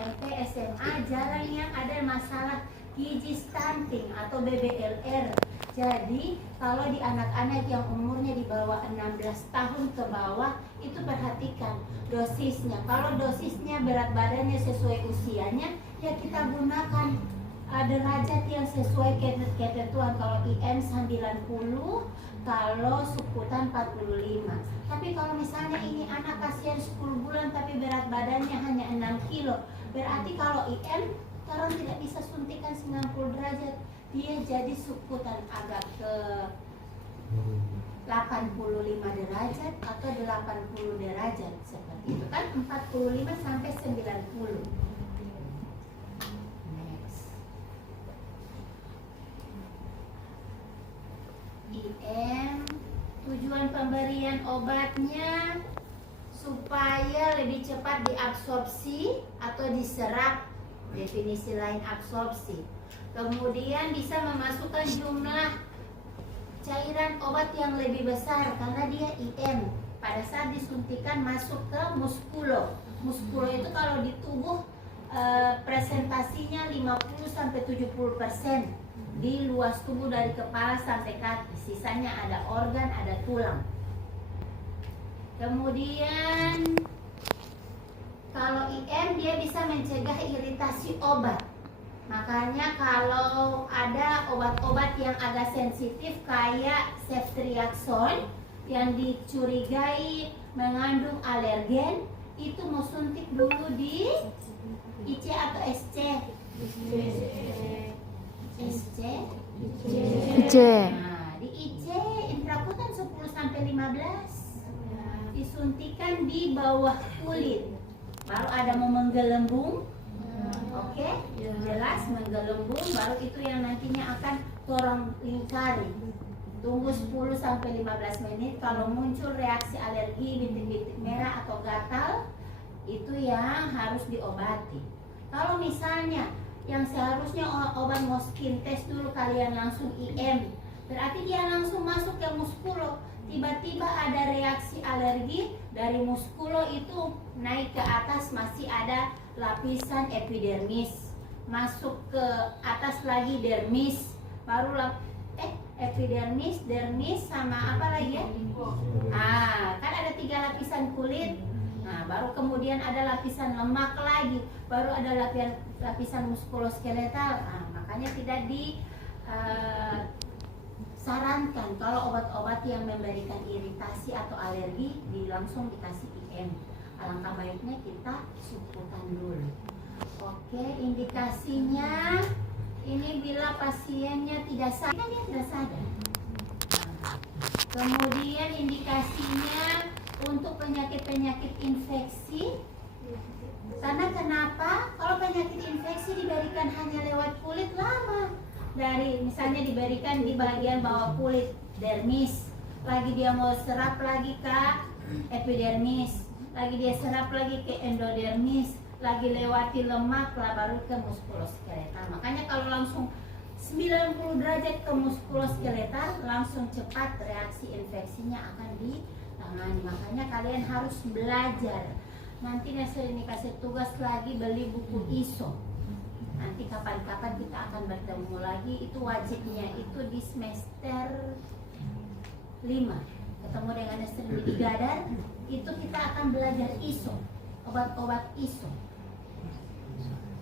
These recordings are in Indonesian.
SMP, SMA jarang yang ada masalah gizi stunting atau BBLR. Jadi kalau di anak-anak yang umurnya di bawah 16 tahun ke bawah itu perhatikan dosisnya. Kalau dosisnya berat badannya sesuai usianya, ya kita gunakan derajat yang sesuai ketentuan. Kalau IM 90, kalau sukutan 45. Tapi kalau misalnya ini anak kasihan 10 bulan tapi berat badannya hanya 6 kilo, berarti kalau IM orang tidak bisa suntikan 90 derajat, dia jadi sukutan agak ke 85 derajat atau 80 derajat seperti itu kan, 45 sampai 90. Next. IM, tujuan pemberian obatnya supaya lebih cepat diabsorpsi atau diserap, definisi lain absorpsi. Kemudian bisa memasukkan jumlah cairan obat yang lebih besar karena dia IM. Pada saat disuntikan masuk ke muskulo. Muskulo itu kalau di tubuh presentasinya 50-70% di luas tubuh dari kepala sampai kaki. Sisanya ada organ, ada tulang. Kemudian kalau IM dia bisa mencegah iritasi obat. Makanya kalau ada obat-obat yang agak sensitif kayak ceftriaxone yang dicurigai mengandung alergen, itu mau suntik dulu di IC atau SC? SC? IC. Nah, di IC intrakutan 10-15 disuntikan di bawah kulit. Baru ada mau menggelembung. Oke, jelas menggelembung, baru itu yang nantinya akan torong lingkari. Tunggu 10-15 menit. Kalau muncul reaksi alergi, bintik-bintik merah atau gatal, itu yang harus diobati. Kalau misalnya yang seharusnya obat mau skin test dulu kalian langsung IM, berarti dia langsung masuk ke muskulo. Tiba-tiba ada reaksi alergi dari muskulo itu naik ke atas, masih ada lapisan epidermis, masuk ke atas lagi dermis, baru epidermis, dermis sama apa lagi ya? Kan ada 3 lapisan kulit. Nah, baru kemudian ada lapisan lemak lagi, baru ada lapisan muskuloskeletal. Nah, makanya tidak sarankan kalau obat-obat yang memberikan iritasi atau alergi langsung dikasih IM. Alangkah baiknya kita sukutan dulu. Oke, indikasinya ini bila pasiennya tidak sadar, dia tidak sadar. Kemudian indikasinya untuk penyakit-penyakit infeksi. Karena kenapa? Kalau penyakit infeksi diberikan hanya lewat kulit lama. Dari misalnya diberikan di bagian bawah kulit dermis, lagi dia mau serap lagi ke epidermis, lagi dia serap lagi ke endodermis, lagi lewati lemak lah baru ke muskuloskeletal. Makanya kalau langsung 90 derajat ke muskuloskeletal, langsung cepat reaksi infeksinya akan ditangani. Makanya kalian harus belajar. Nanti ini kasih tugas lagi beli buku ISO. Nanti kapan-kapan kita akan bertemu lagi. Itu wajibnya itu di semester 5 ketemu dengan Nesrin di Gadar. Itu kita akan belajar ISO, obat-obat ISO.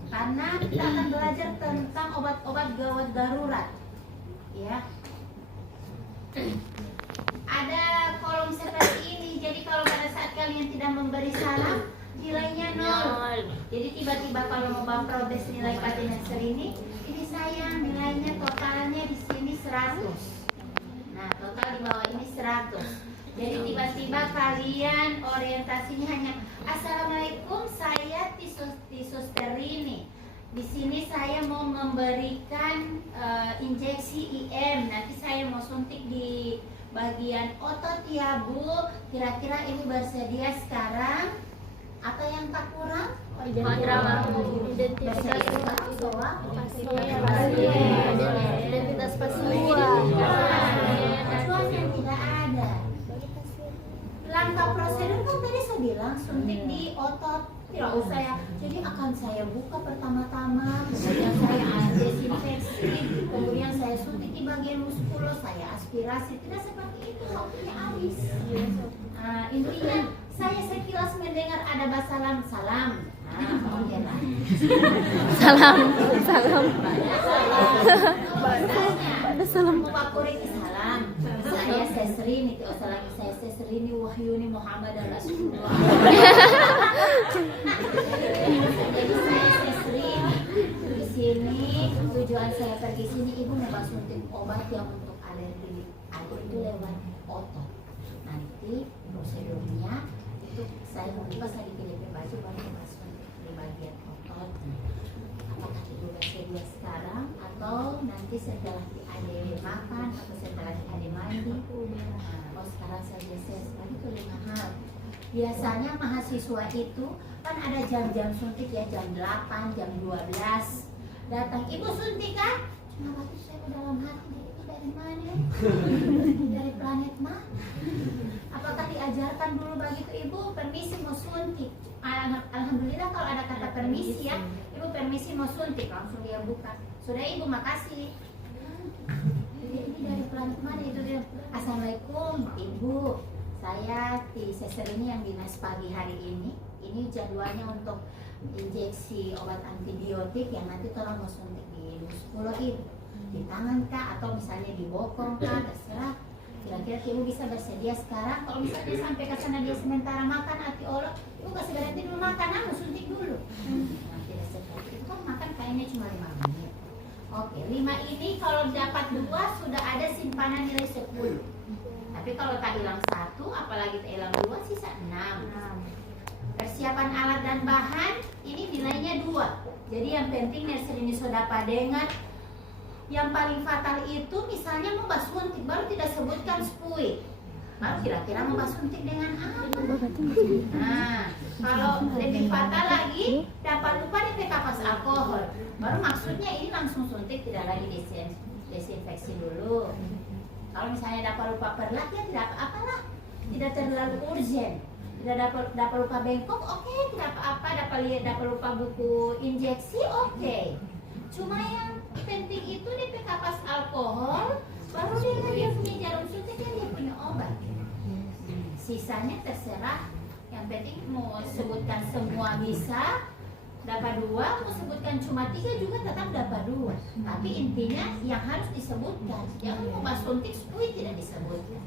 Karena kita akan belajar tentang obat-obat gawat darurat. Ya. Ada kolom seperti ini. Jadi kalau pada saat kalian tidak memberi salam, nilainya 0. Jadi tiba-tiba kalau mau protes nilai Patinenser ini sayang nilainya totalnya di sini 100. Nah, total di bawah ini 100. Jadi tiba-tiba kalian orientasinya hanya Assalamualaikum, saya Tisosterini. Di sini saya mau memberikan injeksi IM. Nanti saya mau suntik di bagian otot ya Bu. Kira-kira Ibu bersedia sekarang? Atau yang tak kurang? Identitas pasien yang tidak ada. Langkah prosedur kan tadi saya bilang suntik di otot Tidak usah ya. Jadi akan saya buka pertama-tama, kemudian saya desinfeksi, kemudian saya suntik di bagian muskulo, saya aspirasi. Tidak seperti itu, waktunya habis. Intinya saya sekilas mendengar ada basalam salam. Oke lah. Salam. Salam. Mubakurin salam. Saya Sesrini, saya Sesrini Wahyuni Muhammad Rasulullah. Jadi saya Sesrini di sini. Tujuan saya pergi sini, ibu mau suntik obat yang untuk alergi itu lewat otot. Nanti prosedurnya itu saya pas lagi pilih baju baru masuk di bagian otot. Apakah ibu bersedia sekarang atau nanti setelah ade makan atau setelah ade mandi? Oh sekarang saja saya sekali itu 5 hal. Biasanya mahasiswa itu kan ada jam-jam suntik ya, jam 8, jam 12 datang, ibu suntik kan? Cuma waktu saya dalam hati, itu dari mana? Dari planet mana? Apakah diajarkan dulu begitu, ibu permisi mau suntik? Alhamdulillah kalau ada kata permisi ya, ibu permisi mau suntik, langsung dia buka. Sudah ibu, makasih. Jadi ini dari planet mana itu dia? Assalamualaikum ibu, saya di Sester ini yang dinas pagi hari ini. Ini jadwalnya untuk injeksi obat antibiotik yang nanti tolong mau suntik di muskulo ibu, di tangan kah atau misalnya di bokong kah, terserah. Kira-kira ibu bisa bersedia sekarang? Kalau misalnya sampai ke sana dia sementara makan hati Allah, ibu kasih berhenti dulu makan, suntik dulu. Nanti seperti itu kan makan kayaknya cuma 5 menit. Oke, 5 ini kalau dapat 2 sudah ada simpanan nilai 10. Tapi kalau tak hilang 1, apalagi tak hilang 2, sisa 6. Persiapan alat dan bahan ini nilainya 2. Jadi yang penting Nesrini sudah padengan. Yang paling fatal itu misalnya mau suntik baru tidak sebutkan spui. Baru kira-kira mau suntik dengan apa? Nah, kalau lebih fatal lagi dapat lupa DP kapas alkohol. Baru maksudnya ini langsung suntik, tidak lagi desinfeksi dulu. Kalau misalnya dapat lupa perlat ya tidak apa-apalah, tidak terlalu urgent. Tidak dapat lupa bengkok, oke, tidak apa-apa. Dapat lupa buku injeksi, oke. Cuma yang penting itu DP kapas alkohol, baru dia punya jarum suntik dan dia punya obat. Sisanya terserah. Yang penting mau sebutkan semua bisa, dapat 2, mau sebutkan cuma 3 juga tetap dapat 2. Tapi intinya yang harus disebutkan. Jangan mau suntik spui tidak disebutkan.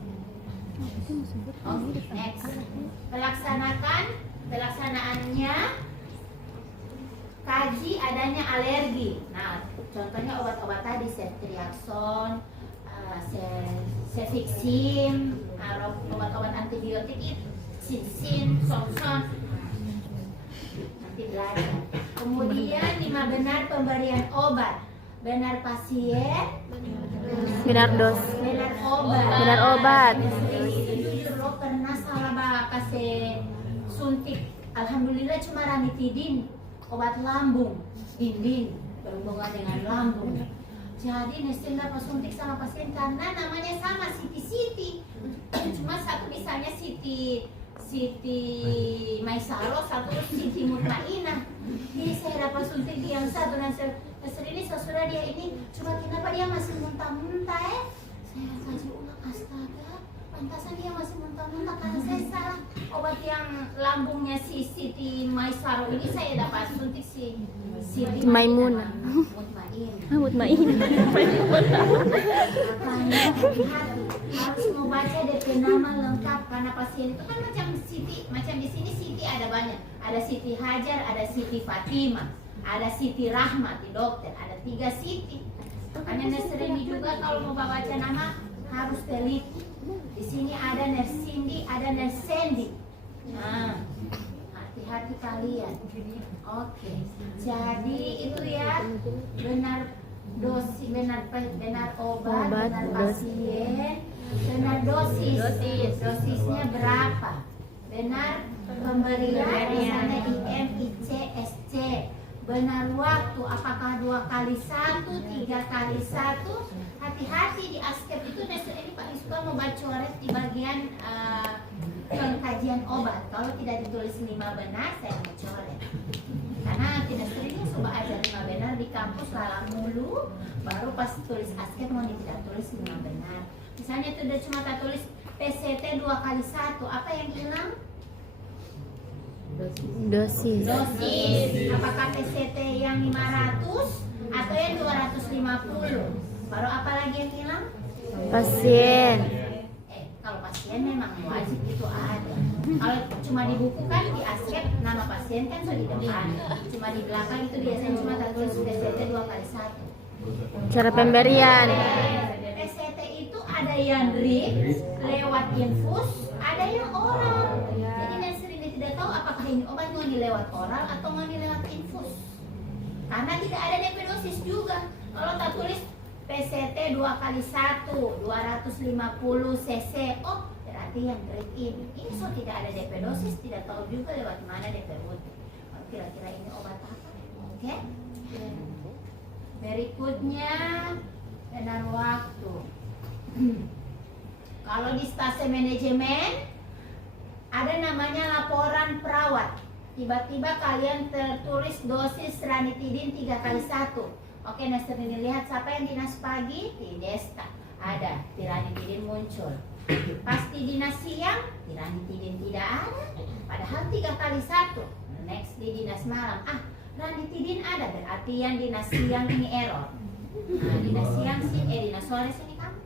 Oke, next. Pelaksanaannya kaji adanya alergi. Nah, contohnya obat-obat tadi ceftriaxone, cefixim, obat-obat antibiotik itu, sinsin, somson. Nanti belajar. Kemudian 5 benar pemberian obat. Benar pasien, Benar dos. benar obat. Benar obat. Jujur lo pernah salah kasih suntik. Alhamdulillah cuma ranitidin, obat lambung, dinding berhubungan dengan lambung. Jadi Nesrin dapat suntik sama pasien karena namanya sama Siti. Cuma satu misalnya Siti Maisaro, satu Siti Mutmainah. Jadi saya dapat suntik di yang satu dan ini sesudah dia ini, cuma kenapa dia masih muntah-muntah ya? Saya kaji ulang, astaga, pantasan dia masih muntah-muntah karena saya salah obat yang lambungnya si Siti Maisaro ini saya dapat suntik si Siti Maimunah. Mutmainah. Makanya harus membaca DP nama lengkap karena pasien itu kan macam di sini Siti ada banyak, ada Siti Hajar, ada Siti Fatimah, ada Siti Rahmat di dokter, ada 3 Siti. Makanya Nesrini juga kalau mau baca nama harus teliti. Di sini ada Nersindi, ada Nersendi. Nah, hati-hati kalian. Oke. Jadi itu ya, benar dosis, benar obat, benar pasien, benar dosis. Dosisnya berapa? Benar pemberian misalnya IM, IC, SC. Benar waktu, apakah 2 kali 1, 3 kali 1. Hati-hati di askep itu Nesrin ini paling suka membaca coret di bagian pengkajian obat. Kalau tidak ditulis 5 benar, saya mau coret. Karena tidak seringnya coba ajar 5 benar di kampus lalang mulu, baru pas tulis asket mau tidak tulis 5 benar. Misalnya itu udah cuma tak tulis PCT 2x1, apa yang hilang? Dosis. Dosis. Apakah PCT yang 500 atau yang 250? Baru apa lagi yang hilang? Pasien. Kalau pasien memang wajib itu ada. Kalau cuma di buku kan di asket nama pasien kan sudah di depan. Cuma di belakang itu biasanya cuma tertulis PCT 2x1. Cara pemberian. PCT itu ada yang drip lewat infus, ada yang oral. Jadi yang sering tidak tahu apakah ini obat mau lewat oral atau mau lewat infus. Karena tidak ada DP dosis juga. Kalau tak tulis PCT 2x1 250 cc, oh berarti yang drip in. Ini so tidak ada DP dosis, tidak tahu juga lewat mana DP route. Kira-kira ini obat apa? Oke? Berikutnya dan waktu. Kalau di stase manajemen ada namanya laporan perawat. Tiba-tiba kalian tertulis dosis ranitidin 3x1. Oke, Nester ini lihat siapa yang dinas pagi? Tidesta. Ada, tiranitidin muncul. Pas di dinas siang, tiranitidin tidak ada. Padahal 3x1. Next di dinas malam, ranitidin ada, berarti yang dinas siang ini error. Nah, dinas siang sih, dinas sore sini kamu.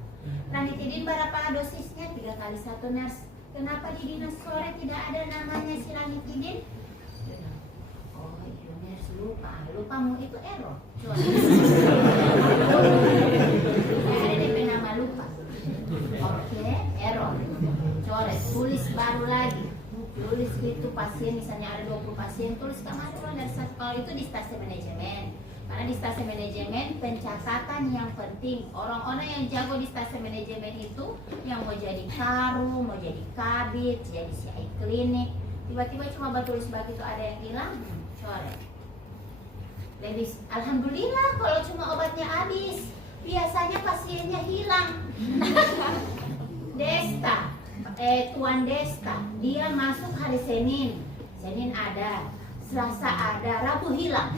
Ranitidin berapa dosisnya? 3x1 nurse. Kenapa di dinas sore tidak ada namanya si ranitidin? Oh, itu nurse lupamu itu error. Coba. Ada DP nama lupa. Oke, error. Coret, tulis baru lagi. Tulis itu pasien, misalnya ada 20 pasien, tulis kamar dari satu. Kalau itu di stase manajemen. Karena di stase manajemen pencatatan yang penting. Orang-orang yang jago di stase manajemen itu yang mau jadi karu, mau jadi kabit, jadi CI klinik. Tiba-tiba cuma tulis begitu ada yang hilang, coret. Jadi alhamdulillah kalau cuma obatnya habis. Biasanya pasiennya hilang. Desta, Tuan Desta, dia masuk hari Senin. Senin ada, Selasa ada, Rabu hilang.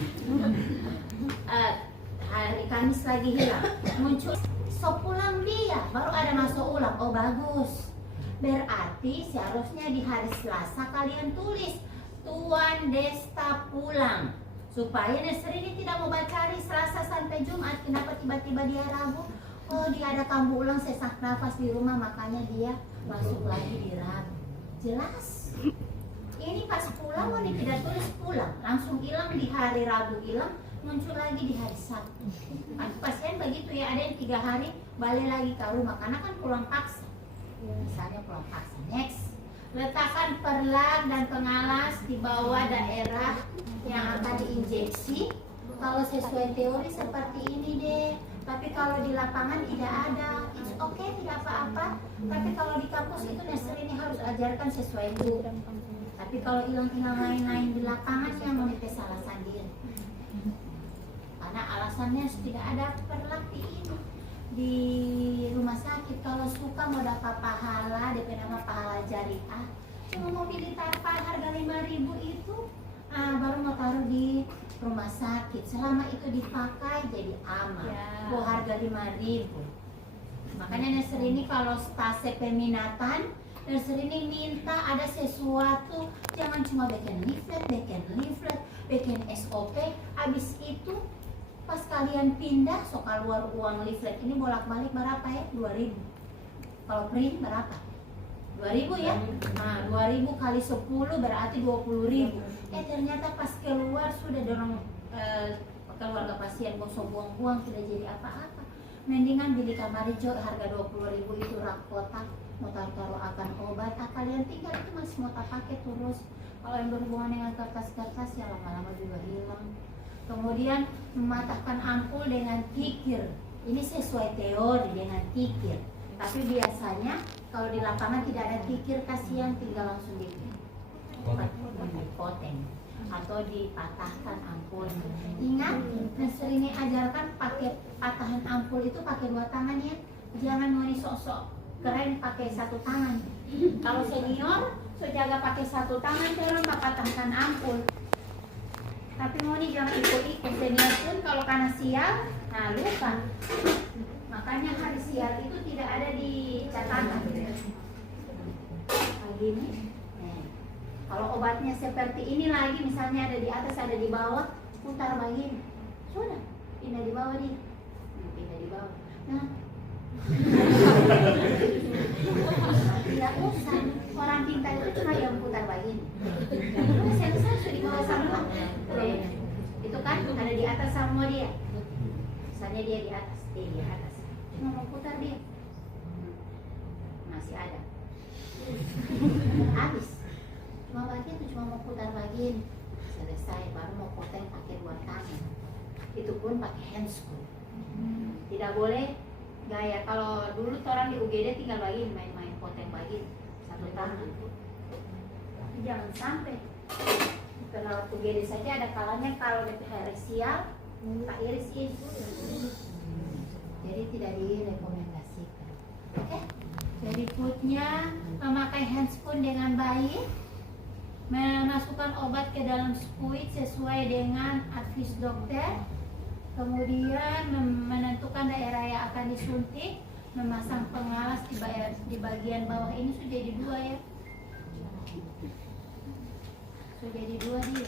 Hari Kamis lagi hilang. Muncul, so pulang dia, baru ada masuk ulang. Oh bagus. Berarti seharusnya di hari Selasa kalian tulis Tuan Desta pulang. Supaya nurser ini tidak mau cari Selasa sampai Jumat. Kenapa tiba-tiba dia Rabu? Oh dia ada kambuh ulang sesak nafas di rumah, makanya dia masuk lagi di Rabu. Jelas? Ini pas pulang, mau tidak tulis pulang, langsung hilang di hari Rabu hilang, muncul lagi di hari Sabtu. Pasien begitu ya, ada yang 3 hari balik lagi ke rumah karena kan pulang paksa. Misalnya pulang paksa. Next. Letakkan perlang dan pengalas di bawah daerah yang akan diinjeksi. Kalau sesuai teori seperti ini deh. Tapi kalau di lapangan tidak ada. It's okay, tidak apa-apa. Tapi kalau di kampus itu nurser ini harus ajarkan sesuai itu. Tapi kalau hilang-hilang lain-lain di lapangan yang mau salah sendiri. Karena alasannya tidak ada perlak di ini. Di rumah sakit kalau suka mau dapat pahala, DP nama pahala jariah, cuma mau pilih tarpal harga 5.000 itu, baru mau taruh di rumah sakit. Selama itu dipakai jadi aman. Oh harga 5.000. Makanya nurser ini kalau stase peminatan, nurser ini minta ada sesuatu, jangan cuma bikin leaflet, bikin SOP, habis itu pas kalian pindah, so keluar uang leaflet ini bolak-balik berapa ya? 2.000. Kalau print berapa? 2.000 ya? Nah, 2.000 kali 10 berarti 20.000. Ternyata pas keluar sudah dorong keluarga pasien gosok buang-buang, tidak jadi apa-apa. Mendingan beli kamarijo harga 20.000 itu rak kotak, mau taruh akan obat, kalian tinggal itu masih mau pakai terus. Kalau yang berhubungan dengan kertas-kertas ya lama-lama juga hilang. Kemudian mematahkan ampul dengan kikir. Ini sesuai teori dengan kikir. Tapi biasanya kalau di lapangan tidak ada kikir, kasihan tinggal langsung dipoteng atau dipatahkan ampul. Ingat, nurser ini ajarkan pakai patahan ampul itu pakai 2 tangan ya. Jangan mau sok-sok keren pakai 1 tangan. Kalau senior, so jaga pakai satu tangan, orang patahkan ampul. Tapi mau nih jangan ikut-ikut. Senior pun kalau karena sial, nah lupa. Makanya hari sial itu tidak ada di catatan. Kayak gini. Kalau obatnya seperti ini lagi, misalnya ada di atas, ada di bawah, putar begini. Sudah, pindah di bawah dia. Pindah di bawah. Nah, tidak usah. Orang pintar itu cuma yang putar begini. Udah selesai, sudah di bawah sama. Itu kan ada di atas sama dia. Misalnya dia di atas, di atas. Cuma mau putar dia. Masih ada. Habis. Cuma bagian itu cuma mau putar bagian. Selesai, baru mau poteng pakai dua tangan. Itu pun pakai handscoon. Tidak boleh gaya. Kalau dulu orang di UGD tinggal bagian main-main poteng bagian satu tangan. Tapi jangan sampai. Kalau UGD saja ada kalanya kalau di hari sial tak iris ini. Jadi tidak direkomendasikan. Oke? Berikutnya memakai handscoon dengan baik. Memasukkan obat ke dalam spuit sesuai dengan advis dokter, kemudian menentukan daerah yang akan disuntik, memasang pengalas di bagian bawah ini sudah jadi dua ya, sudah jadi dua dia.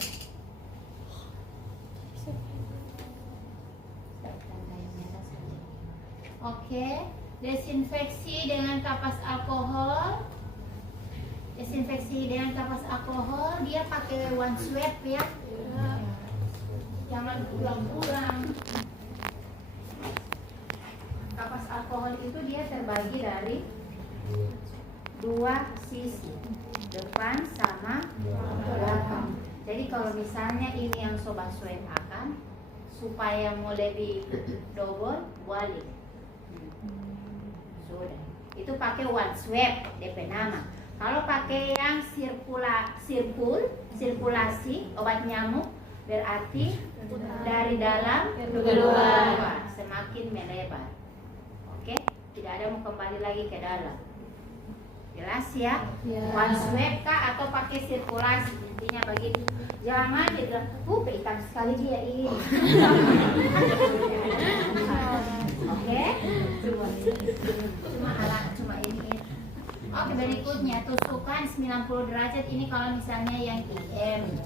Oke, desinfeksi dengan kapas alkohol. Desinfeksi dengan kapas alkohol, dia pakai one swab ya. Jangan ulang-ulang. Kapas alkohol itu dia terbagi dari dua sisi, depan sama belakang. Jadi kalau misalnya ini yang sobat swab akan, supaya mau lebih double, balik. Sudah. Itu pakai one swab, DP nama. Kalau pakai yang sirkulasi obat nyamuk, berarti dari dalam keluar, semakin melebar. Oke, tidak ada mau kembali lagi ke dalam. Jelas ya? One swab kah atau pakai sirkulasi? Intinya begitu. Jangan dibilang, hitam sekali dia ini. Oke? Cuma ini. Oke, berikutnya tusukan 90 derajat ini kalau misalnya yang IM.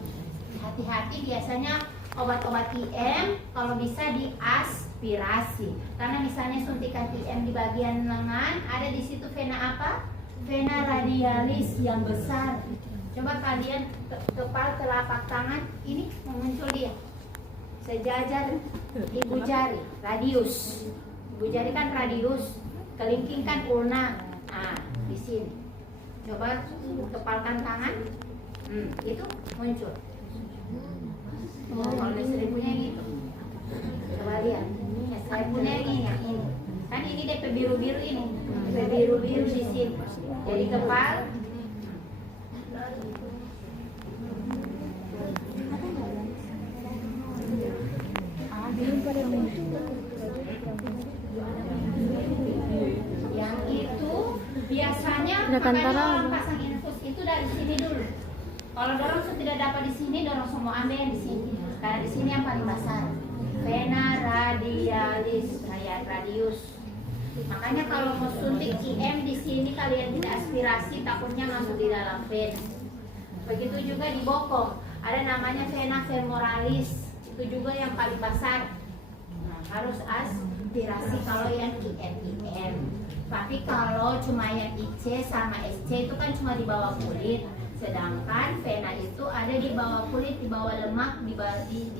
Hati-hati, biasanya obat-obat IM kalau bisa diaspirasi. Karena misalnya suntikan IM di bagian lengan, ada di situ vena apa? Vena radialis yang besar. Coba kalian kepal telapak tangan ini muncul dia. Sejajar ibu jari, radius. Ibu jari kan radius, kelingking kan ulna. Nah, di sini. Coba kepalkan tangan. Itu muncul. Kalau saya punya gitu. Coba lihat. Saya punya ini yang ini. Kan ini DP biru-biru ini. DP biru-biru di sini. Jadi kepal. Yang itu biasanya makanya orang pasang infus itu dari sini dulu. Kalau dorong tidak dapat di sini, dorong semua ambil yang di sini. Karena di sini yang paling besar. Vena radialis, radius. Makanya kalau mau suntik IM di sini kalian tidak aspirasi, takutnya masuk di dalam vena. Begitu juga di bokong, ada namanya vena femoralis. Itu juga yang paling besar. Nah, harus aspirasi kalau yang IM. Tapi kalau cuma yang IC sama SC itu kan cuma di bawah kulit. Sedangkan vena itu ada di bawah kulit, di bawah lemak, di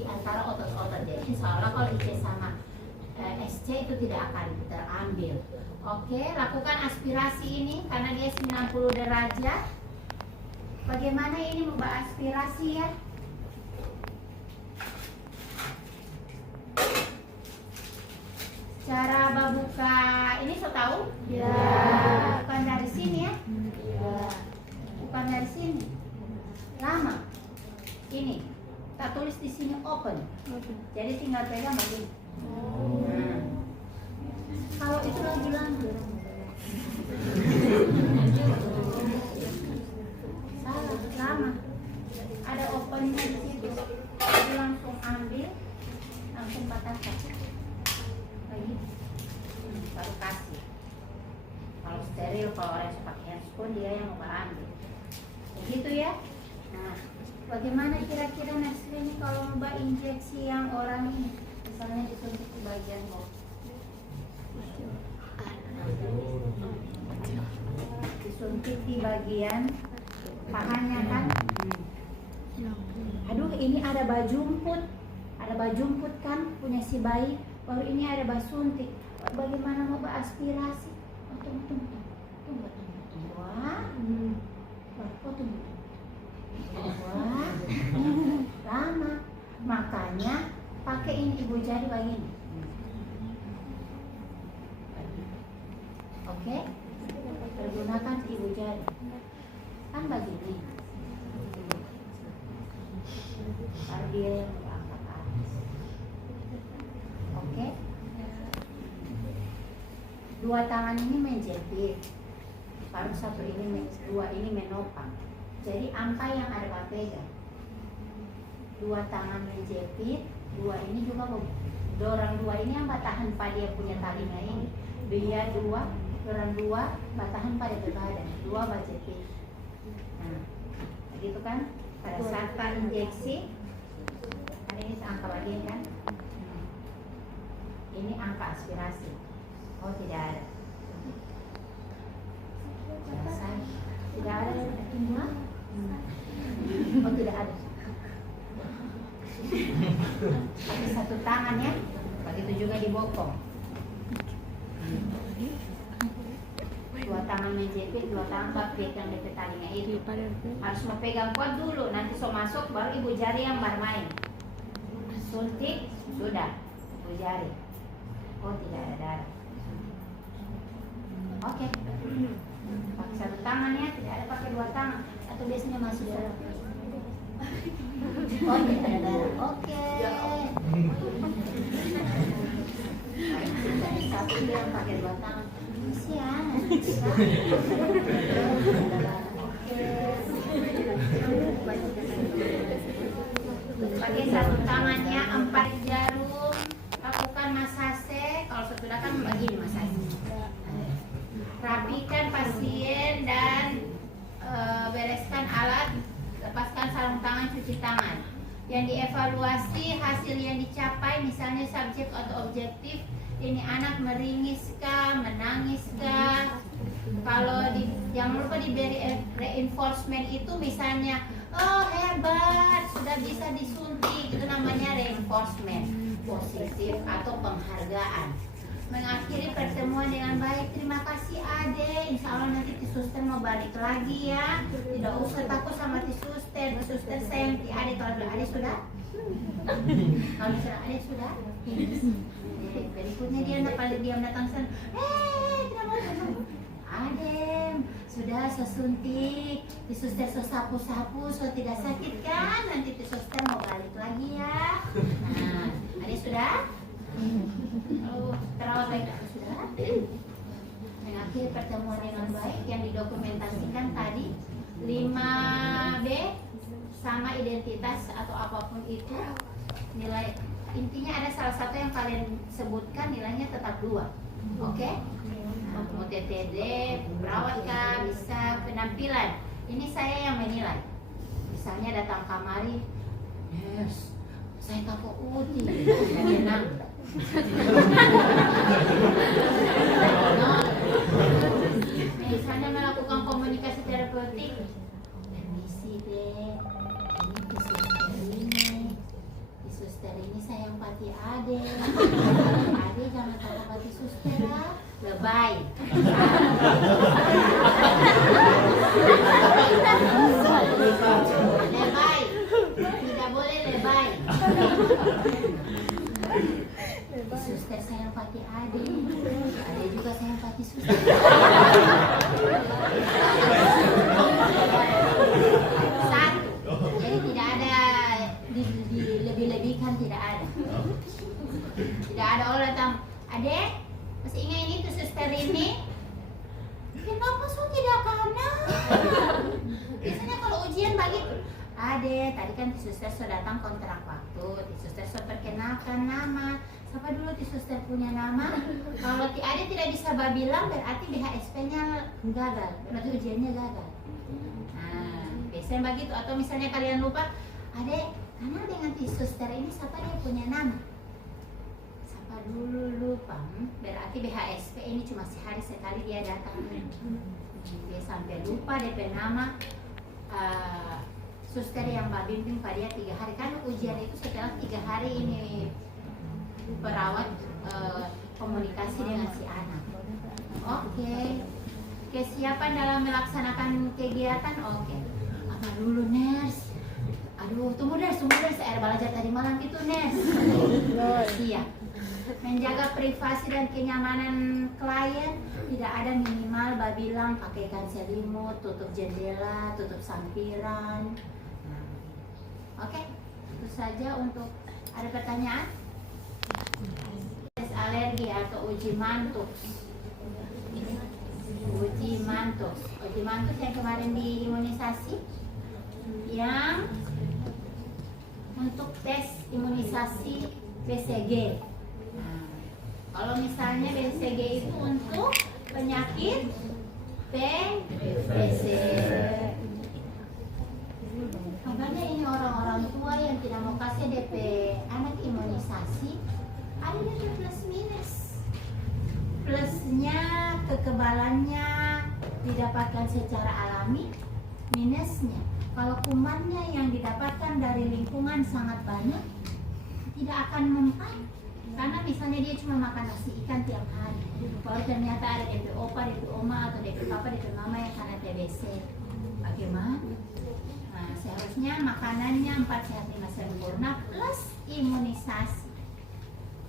antara otot-otot. Jadi insya Allah kalau IC sama SC itu tidak akan terambil. Oke, lakukan aspirasi ini karena dia 90 derajat. Bagaimana ini membuat aspirasi ya? Cara babuka ini so tahu? Ya. Bukan dari sini ya? Ya. Bukan dari sini. Lama. Ini. Kita tulis di sini open. Jadi tinggal pegang begini. Nah. Kalau itu lagi lanjut. langsung patahkan lagi, baru kasih. Kalau steril, kalau orang yang pakai handscoon dia yang mau ambil begitu ya. Nah, bagaimana kira-kira Nasri ini kalau mbak injeksi yang orang ini, misalnya disuntik di bagian bawah, disuntik di bagian pahanya kan. Aduh, ini ada baju emput kan punya si bayi, baru ini ada basuntik. Bagaimana mau beraspirasi? Tunggu. Wah, tunggu. Wah, lama. Makanya pakai ini ibu jari begini. Oke? Pergunakan ibu jari. Kan begini. Baru dia yang angkat atas. Oke? Dua tangan ini menjepit, baru dua ini menopang. Jadi angka yang ada pegang. Dua tangan menjepit, dua ini juga dorang dua ini yang batahan pada dia punya talinya ini. Dia dorang dua batahan pada badan, dua berjepit. Nah, begitu kan? Pada saat injeksi, ada ini angka bagian kan? Ini angka aspirasi. Oh, tidak ada. Selesai. Tidak ada semua. Oh, tidak ada. Pakai satu tangan ya. Begitu juga di bokong. Dua tangan menjepit, dua tangan pegang di talinya itu. Harus memegang kuat dulu. Nanti so masuk baru ibu jari yang bermain. Suntik sudah, ibu jari. Oh, tidak ada darah. Oke. Pakai satu tangan ya, tidak ada pakai dua tangan. Atau biasanya masuk darah. Oh, tidak ada darah. Oke. Satu dia yang pakai dua tangan. Kasihan. Pakai satu tangannya 4 jarum. Lakukan masase. Kalau sudah kan begini masase. Rapikan pasien dan bereskan alat, lepaskan sarung tangan, cuci tangan. Yang dievaluasi hasil yang dicapai, misalnya subjek atau objektif, ini anak meringiskah, menangiskah. Kalau jangan lupa diberi reinforcement itu, misalnya oh hebat sudah bisa disuntik, itu namanya reinforcement positif atau penghargaan. Mengakhiri pertemuan dengan baik. Terima kasih Ade. Insya Allah nanti ti suster mau balik lagi ya. Tidak usah takut sama ti suster. Suster sayang ti Ade. Kalau Ade sudah? Kalau misalnya Ade sudah? Berikutnya dia diam datang sana. Tidak mau. Ade sudah sesuntik. Ti suster sapu-sapu, so tidak sakit kan? Nanti ti suster mau balik lagi ya. Nah, Ade sudah? Terawat baik sudah. Mengakhiri pertemuan dengan baik yang didokumentasikan tadi 5B sama identitas atau apapun itu, nilai intinya ada salah satu yang kalian sebutkan nilainya tetap 2. Oke? Mau TTD, perawat kah, bisa penampilan. Ini saya yang menilai. Misalnya datang kamari, yes, saya takut uji, tenang. Misalnya melakukan komunikasi terapeutik, permisi deh, ini suster ini saya yang pati Ade. Ade jangan takut pati suster lah, lebay. Lebay, tidak boleh lebay. Suster sayang pati Ade, Ade juga sayang pati suster. Satu, jadi tidak ada lebih-lebihkan, tidak ada. Tidak ada orang datang, Ade, masih ingat ini tuh suster ini? Kenapa so tidak karena? Biasanya kalau ujian begitu. Ade, tadi kan suster so datang kontrak waktu, suster so perkenalkan nama, dulu ti suster punya nama. Kalau ada tidak bisa bilang berarti BHSP-nya gagal, berarti ujiannya gagal. Nah, biasanya begitu. Atau misalnya kalian lupa, adek, kenal dengan ti suster ini siapa dia punya nama? Siapa dulu lupa? Berarti BHSP ini cuma sehari sekali dia datang. Dia sampai lupa DP nama. Suster yang Mbak bimbing pada dia 3 hari, kan ujian itu setelah 3 hari ini perawat komunikasi dengan si anak. Oke. Kesiapan dalam melaksanakan kegiatan, oke. Apa dulu, Ners? Aduh, tunggu Ners, saya belajar tadi malam itu, Ners. Siap. Menjaga privasi dan kenyamanan klien, tidak ada minimal bilang pakaikan selimut, tutup jendela, tutup sampiran. Oke, itu saja untuk ada pertanyaan. Tes alergi atau uji mantuk. Uji mantuk yang kemarin di imunisasi, yang untuk tes imunisasi BCG. Nah, kalau misalnya BCG itu untuk penyakit TBC. Makanya ini orang-orang tua yang tidak mau kasih DP anak imunisasi, ada DP plus minus. Plusnya kekebalannya didapatkan secara alami, minusnya kalau kumannya yang didapatkan dari lingkungan sangat banyak, tidak akan mempan. Karena misalnya dia cuma makan nasi ikan tiap hari, kalau ternyata ada DP opa, DP oma, atau DP papa, DP mama yang kena TBC, bagaimana? Nah, seharusnya makanannya 4 sehat 5 sempurna plus imunisasi.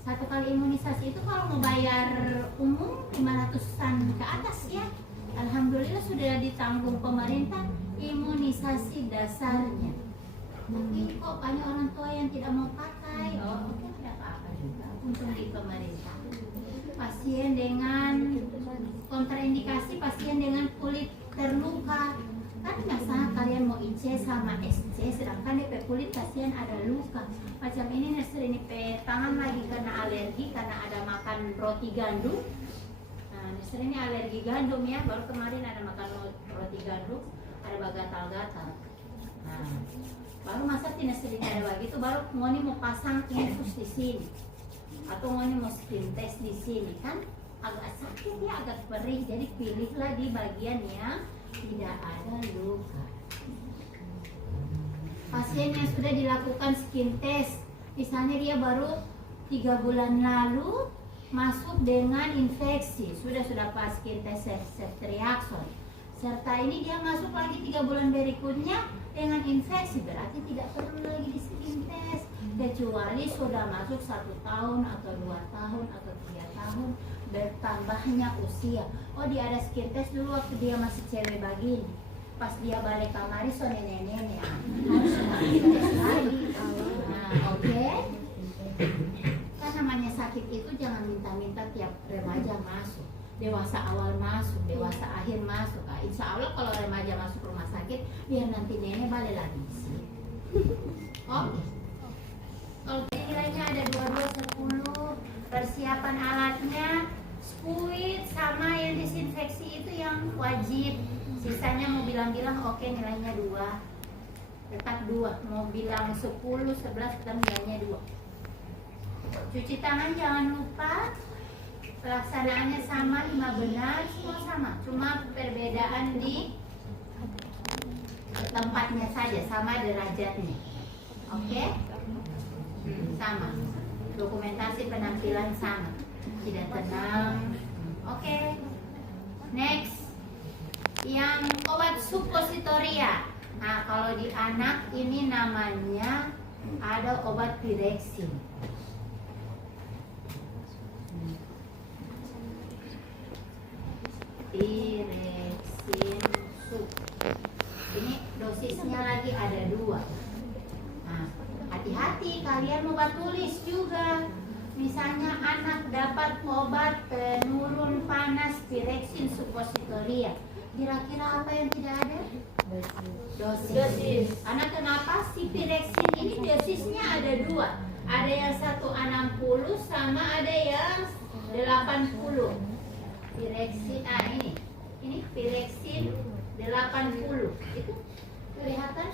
1 kali imunisasi itu kalau mau bayar umum 500-an ke atas ya. Alhamdulillah sudah ditanggung pemerintah imunisasi dasarnya. Tapi kok banyak orang tua yang tidak mau pakai. Oh, oke, tidak apa-apa juga. Untung di pemerintah. Pasien dengan kontraindikasi, pasien dengan kulit terluka. Kan nggak salah kalian mau IC sama SC, sedangkan DP kulit pasien ada luka. Macam ini nursery ini tangan lagi karena alergi, karena ada makan roti gandum. Nah, nursery ini alergi gandum ya, baru kemarin ada makan roti gandum, ada gatal-gatal. Nah, baru masa nursery ini ada begitu, baru ngoni mau pasang infus di sini, atau ngoni mau skin test di sini, kan agak sakit ya, agak perih. Jadi pilihlah di bagian yang tidak ada luka. Pasien yang sudah dilakukan skin test, misalnya dia baru 3 bulan lalu masuk dengan infeksi, sudah pas skin test ceftriaxone, serta ini dia masuk lagi 3 bulan berikutnya dengan infeksi, berarti tidak perlu lagi di skin test, kecuali sudah masuk 1 tahun atau 2 tahun atau 3 tahun bertambahnya usia. Oh, dia ada skin test dulu waktu dia masih cewek begini, pas dia balik kamari so nenek-nenek harus skin test lagi. Nah, oke. Kan namanya sakit itu jangan minta-minta tiap remaja masuk, dewasa awal masuk, dewasa akhir masuk. Nah, insya Allah kalau remaja masuk rumah sakit, biar nanti nenek balik lagi di sini. Oke. Kalau nilainya ada 22 10, persiapan alatnya spuit sama yang disinfeksi itu yang wajib. Sisanya mau bilang-bilang oke, nilainya 2, tetap 2. Mau bilang 10, 11 tetap nilainya 2. Cuci tangan jangan lupa. Pelaksanaannya sama, 5 benar, semua sama. Cuma perbedaan di tempatnya saja, sama derajatnya. Oke? Sama. Dokumentasi penampilan sama. Tidak tenang. Oke. Next. Yang obat suppositoria. Nah, kalau di anak ini namanya ada obat Pirexin. Pirexin sup. Ini dosisnya lagi ada 2. Nah, hati-hati kalian mau tulis juga. Misalnya anak dapat obat penurun panas Pirexin suppositoria. Kira-kira apa yang tidak ada? Dosis. Anak kenapa si Pirexin ini dosisnya ada 2? Ada yang 160 sama ada yang 80. Pireksin, ini pireksin 80. Itu kelihatan?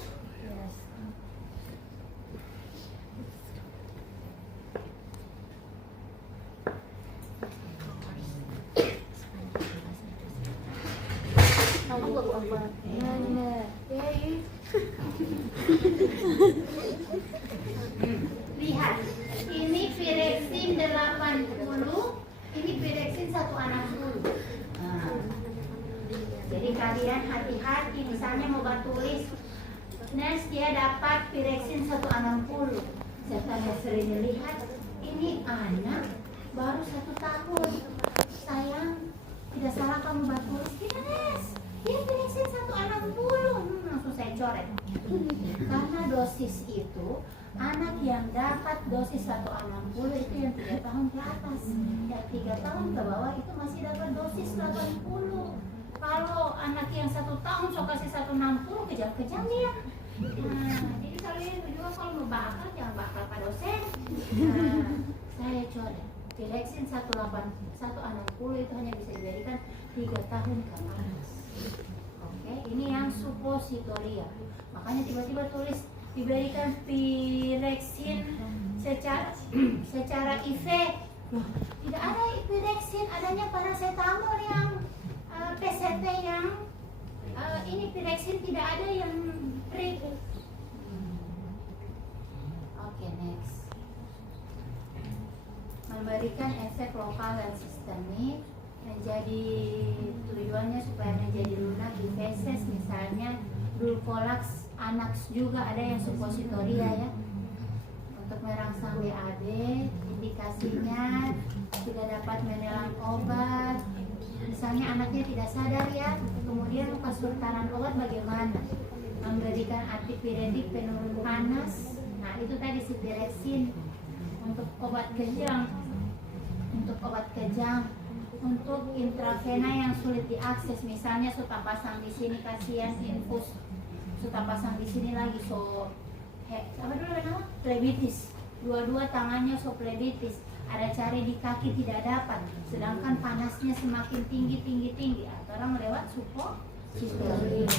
Lihat, ini pireksin 80, ini pireksin 160. Nah, jadi kalian hati-hati, misalnya mau tulis Nes dia dapat pireksin 160. Saya tanya sering lihat, ini anak baru 1 tahun. Sayang, tidak salah kamu tulis, tidak Nes, dia pireksin 160. Langsung saya coret. Karena dosis itu, anak yang dapat dosis 160 itu yang 3 tahun ke atas. Yang 3 tahun ke bawah itu masih dapat dosis 80. Kalau anak yang 1 tahun so kasih 160, kejam-kejam dia. Nah, jadi kalian juga kalau mau bakal, jangan bakal pada dosen. Nah, saya coret. Pireksin 160 itu hanya bisa diberikan 3 tahun ke atas. Oke, ini yang suppositoria. Makanya tiba-tiba tulis diberikan pireksin secara IV. Tidak ada pireksin, adanya paracetamol yang PCT yang ini pireksin tidak ada yang PRIP. Oke, next. Memberikan efek lokal dan sistemik, menjadi tujuannya supaya menjadi lunak di feses, misalnya Dulcolax Anax juga ada yang suppositoria ya, untuk merangsang BAB. Indikasinya tidak dapat menelan obat, misalnya anaknya tidak sadar ya, kemudian luka surtaran obat bagaimana? Memberikan antipiretik penurun panas. Nah itu tadi si pireksin untuk obat kejang, untuk intravena yang sulit diakses, misalnya suka pasang di sini kasihan infus, suka pasang di sini lagi apa dulu nama? Plebitis. Dua-dua tangannya plebitis. Ada cari di kaki tidak dapat, sedangkan panasnya semakin tinggi. Atau orang lewat suppositoria.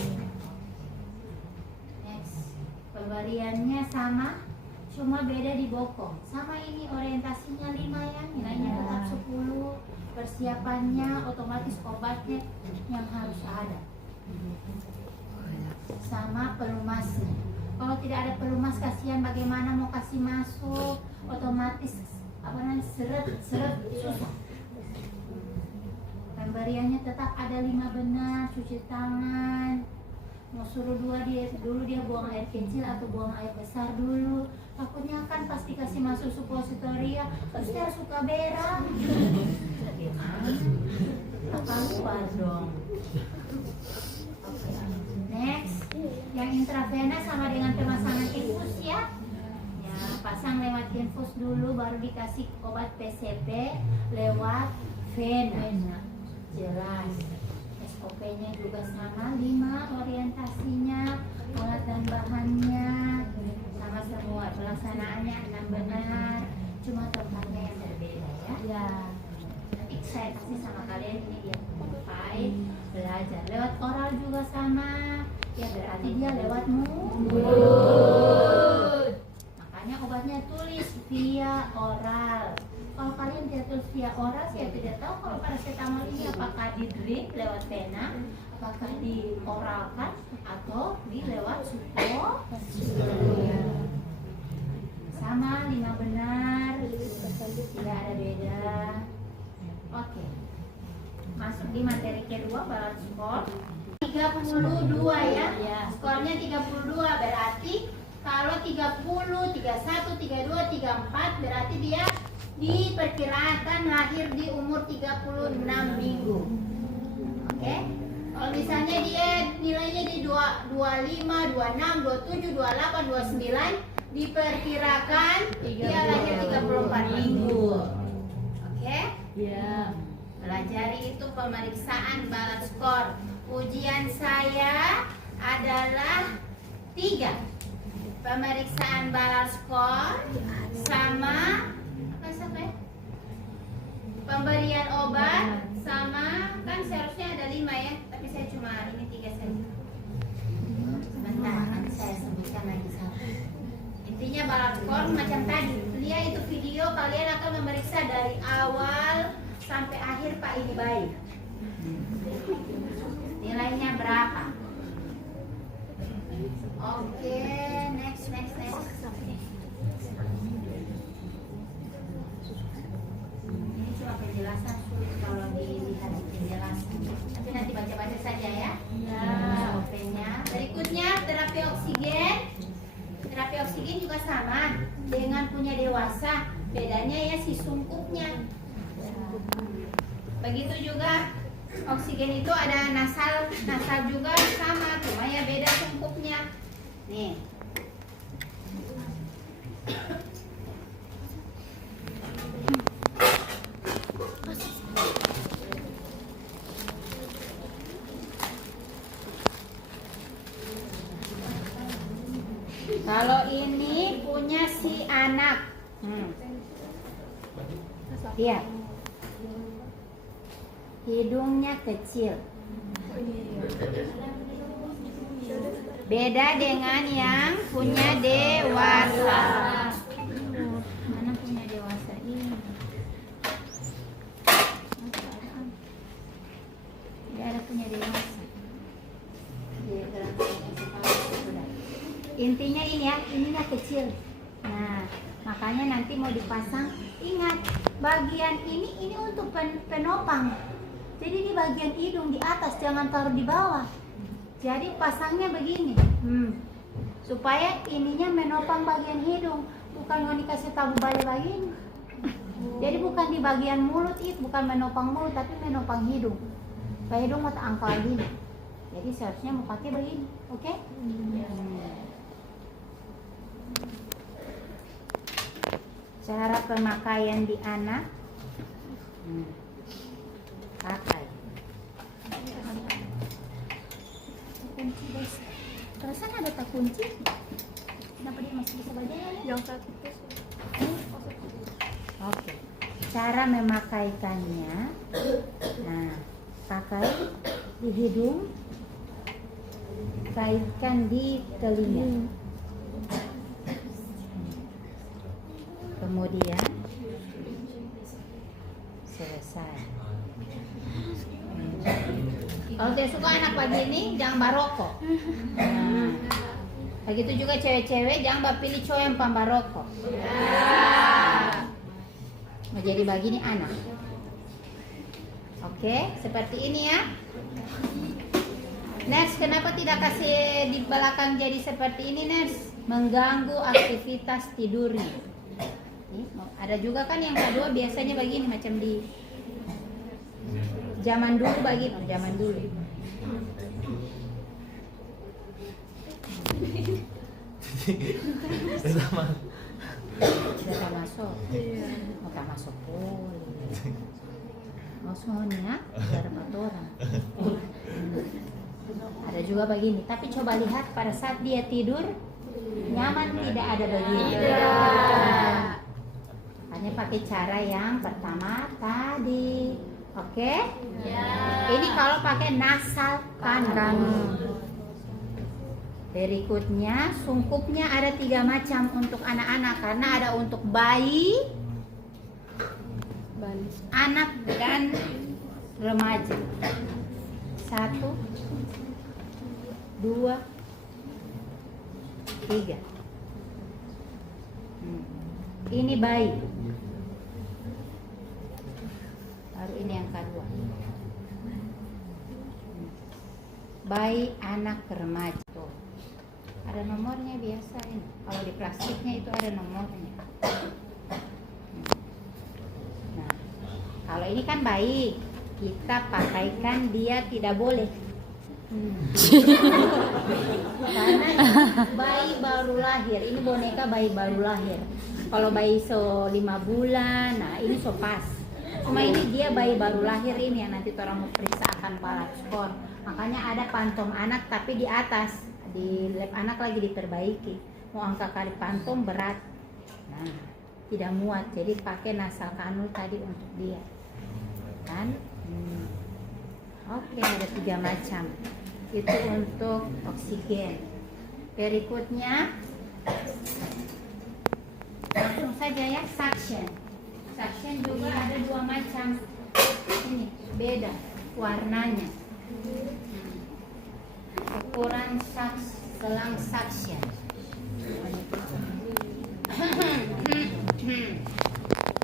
Next, pemberiannya sama, cuma beda di bokong. Sama ini orientasinya 5 ya, nilainya tetap 10. Persiapannya otomatis obatnya yang harus ada. Sama pelumasnya. Kalau tidak ada pelumas kasihan bagaimana mau kasih masuk, otomatis seret susah. Pemberiannya tetap ada 5 benar, cuci tangan. Mau suruh dia buang air kecil atau buang air besar dulu. Takutnya kan pas dikasih masuk suppositoria terus dia suka berak. Apa luar dong. Oke. Next, yang intravena sama dengan pemasangan infus ya. Ya, pasang lewat infus dulu baru dikasih obat PCP lewat vena. Jelas. SOP-nya juga sama, 5 orientasinya, alat dan bahannya sama semua, pelaksanaannya 6 benar, cuma tempatnya yang berbeda ya. Nanti saya kasih sama kalian, ini dia pakai belajar. Lewat oral juga sama, ya berarti dia lewat mulut. Makanya obatnya tulis via oral. Kalau kalian tidak tulis via oral, saya tidak tahu kalau paracetamol ini apakah di drip lewat vena, apakah dioralkan atau di lewat suppositoria. Sama, 5 benar, tidak ada beda. Oke, masuk di materi kedua, balance score 32 ya. Skornya 32 berarti kalau 30, 31, 32, 34 berarti dia diperkirakan lahir di umur 36 minggu. Oke. Kalau misalnya dia nilainya di 25, 26, 27, 28, 29 diperkirakan dia lahir 34 minggu. Oke? Iya. Pelajari itu pemeriksaan balance score. Ujian saya adalah 3. Pemeriksaan balance score sama pemberian obat sama kan seharusnya ada 5 ya, tapi saya cuma ini 3 saja. Sebentar, nanti saya sebutkan lagi satu. Intinya balance score macam tadi. Lihat itu video, kalian akan memeriksa dari awal sampai akhir Pak ini baik. Nilainya berapa? Oke, next. Ini cuma penjelasan sulit kalau dilihat di penjelasan. Tapi nanti baca-baca saja ya. Oke-nya. Berikutnya terapi oksigen. Terapi oksigen juga sama dengan punya dewasa. Bedanya ya si sungkupnya. Begitu juga oksigen itu ada nasal juga sama, cuma ya beda sungkupnya. Nih. Kalau ini punya si anak. Lihat. Hidungnya kecil. Beda dengan yang punya dewasa. Mana punya dewasa ini? Tidak ada punya dewasa. Intinya ini ya, ininya kecil. Nah, makanya nanti mau dipasang, ingat bagian ini untuk penopang. Jadi di bagian hidung di atas, jangan taruh di bawah. Jadi pasangnya begini, supaya ininya menopang bagian hidung, bukan mau dikasih tabu balik begini. Jadi bukan di bagian mulut itu, bukan menopang mulut, tapi menopang hidung. Supaya hidung mau angkat gini. Jadi seharusnya mau pakai begini, oke? Cara pemakaian di anak, pakai. Kunci guys. Perasaan ada tak kunci? Kenapa dia masih bisa baca ya? Yang satu. Oke. Cara memakaikannya, nah, pakai di hidung, kaitkan di telinga. Kemudian selesai. Kalau tidak suka anak pagi ini jangan barokok. Nah, begitu juga cewek-cewek jangan pilih cowok yang pembarokok. Mau jadi begini anak. Oke, seperti ini ya. Next, kenapa tidak kasih di belakang jadi seperti ini, Next? Mengganggu aktivitas tidurnya. Ada juga kan yang kedua biasanya begini macam di zaman dulu begini, zaman dulu. Sudah masuk. Mau masuk pun. Maksudnya biar 4 orang. Ada juga begini, tapi coba lihat pada saat dia tidur nyaman tidak ada begini. Hanya pakai cara yang pertama tadi, oke? Ya. Ini kalau pakai nasal kanan. Berikutnya sungkupnya ada 3 macam untuk anak-anak karena ada untuk bayi, anak dan remaja. 1, 2, 3. Ini bayi. Baru ini yang kedua. Bayi, anak, remaja. Tuh. Ada nomornya biasa ini. Kalau di plastiknya itu ada nomornya. Nah, kalau ini kan bayi, kita pakaikan dia tidak boleh. Karena bayi baru lahir, ini boneka bayi baru lahir. Kalau bayi 5 bulan, nah ini so pas. Cuma ini dia bayi baru lahir ini yang nanti orang mau periksa akan balance score. Makanya ada pantom anak tapi di atas, di lab anak lagi diperbaiki. Mau angka kali pantom berat, nah tidak muat. Jadi pakai nasal kanul tadi untuk dia. kan? Oke, ada 3 macam. Itu untuk oksigen. Berikutnya langsung saja ya, suction. Suction juga ada 2 macam. Ini beda warnanya. Ukuran selang suction.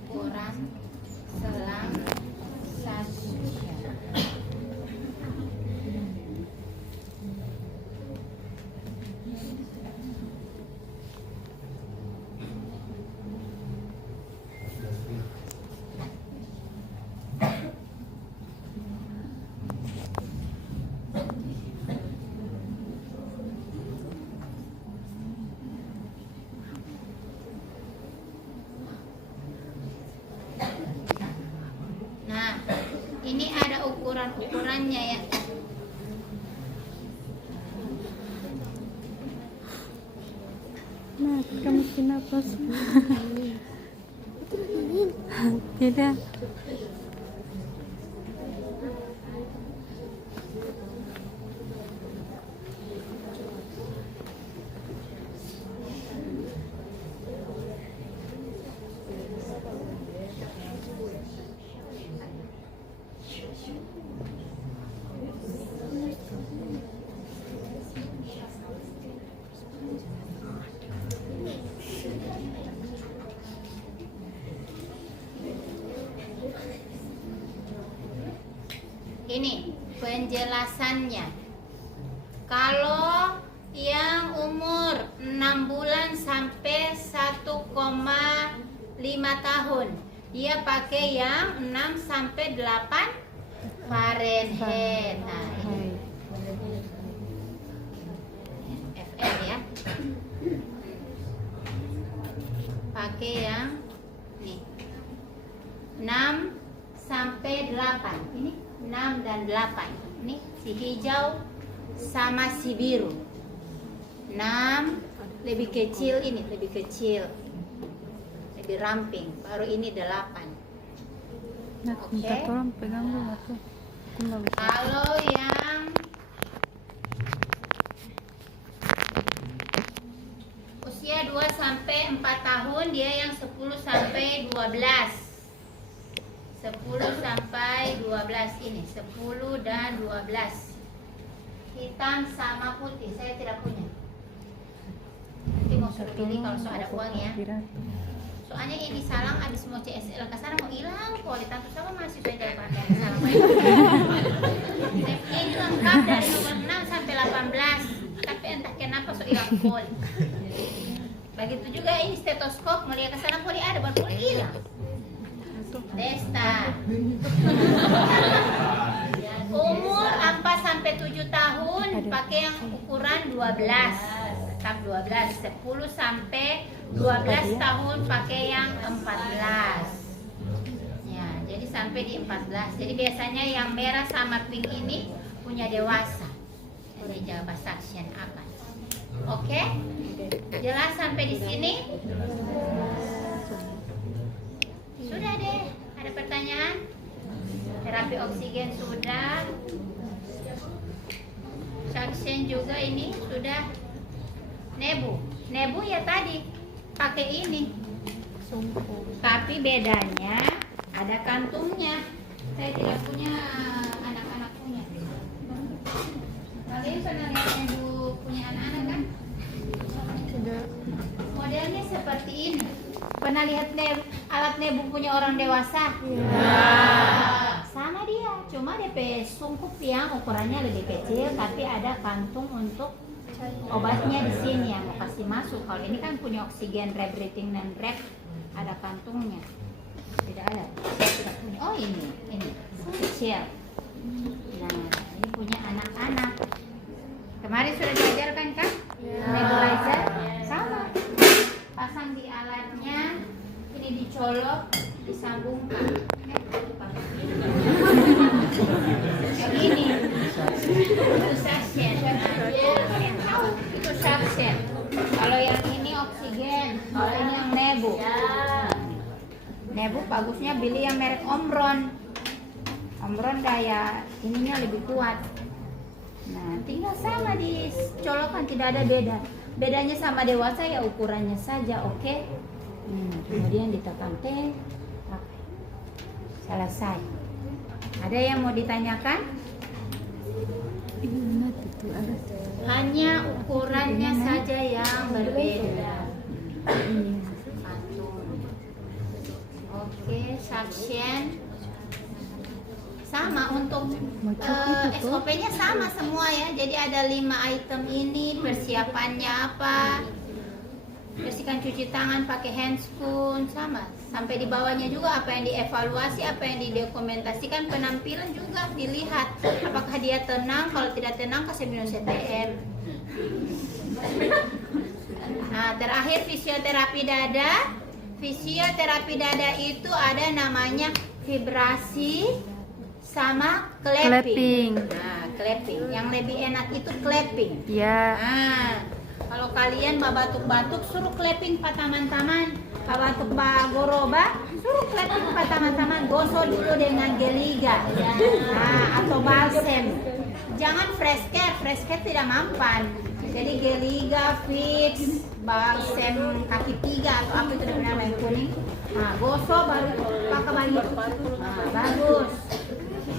Ukuran selang suction. Nah, ini ada ukuran-ukurannya ya. Nah, kamu kenapa sih? Tidak. Ini penjelasannya. Kalau yang umur 6 bulan sampai 1,5 tahun, dia pakai yang 6 sampai 8 Fahrenheit. Nah, ini FN ya. Pakai yang nih 6 sampai 8. Ini 6 dan 8. Ini si hijau sama si biru. 6 lebih kecil, ini lebih kecil, lebih ramping. Baru ini 8. Nah, minta Oke. tolong pegang dulu tuh. Aku nggak bisa. Kalau yang usia 2 sampai 4 tahun, dia yang 10 sampai 12. 10 sampai 12 ini, 10 dan 12. Hitam sama putih, saya tidak punya. Nanti mau suruh pilih kalau so ada uang ya. Soalnya ini salang habis mau CSL ke sana mau hilang kualitas tuh sama mahasiswa yang pakai salang. Ini lengkap dari nomor 6 sampai 18. Tapi entah kenapa so hilang poli. Begitu juga ini stetoskop, melihat ke sana poli ada, baru poli hilang. Desta. Umur 4 sampai 7 tahun pakai yang ukuran 12. Tetap 12. 10 sampai 12 tahun pakai yang 14. Ya, jadi sampai di 14. Jadi biasanya yang merah sama pink ini punya dewasa. Ini Java Suction apa? Oke? Jelas sampai di sini? Sudah deh. Ada pertanyaan? Terapi oksigen sudah. Suction juga ini sudah. Nebu ya tadi pakai ini. Tapi bedanya ada kantungnya. Saya tidak punya, anak-anak punya. Kalian pernah lihat nebu punya anak-anak kan? Tidak. Modelnya seperti ini. Pernah lihat alat nebu punya orang dewasa? Sama dia, cuma DP sungkup yang ukurannya lebih kecil, tapi ada kantung untuk obatnya di sini yang mau kasih masuk. Kalau ini kan punya oksigen rebreathing dan rep, ada kantungnya. Tidak ada. Saya tidak punya. Oh ini kecil. Nah ini punya anak-anak. Kemarin sudah diajarkan kan? Nebulizer sama. Pasang di alatnya, ini dicolok, disambungkan. Yang ini itu suction. Itu suction. Kalau yang ini oksigen, kalau ini yang nebu. Nebu bagusnya beli yang merek Omron. Omron daya ininya lebih kuat. Nah, tinggal sama dicolokan, tidak ada beda. Bedanya sama dewasa ya ukurannya saja, oke? Kemudian ditekan T, pakai. Selesai. Ada yang mau ditanyakan? Hanya ukurannya saja yang berbeda. Oke, suction. Sama untuk SOP-nya sama semua ya. Jadi ada 5 item ini. Persiapannya apa? Bersihkan cuci tangan pakai handscoon, sama. Sampai di bawahnya juga apa yang dievaluasi, apa yang didokumentasikan, penampilan juga dilihat. Apakah dia tenang? Kalau tidak tenang kasih minum CTM. Nah, terakhir fisioterapi dada. Fisioterapi dada itu ada namanya vibrasi sama clapping. Nah, clapping. Yang lebih enak itu clapping. Ya. Nah, kalau kalian batuk-batuk suruh clapping pak taman-taman. Batuk goroba suruh clapping pak taman-taman. Gosok dulu dengan geliga. Nah, atau balsem. Jangan fresh care tidak mampan. Jadi geliga, fix, balsem kaki 3 atau apa itu namanya yang kuning. Nah, gosok baru pakai begitu. Nah, bagus.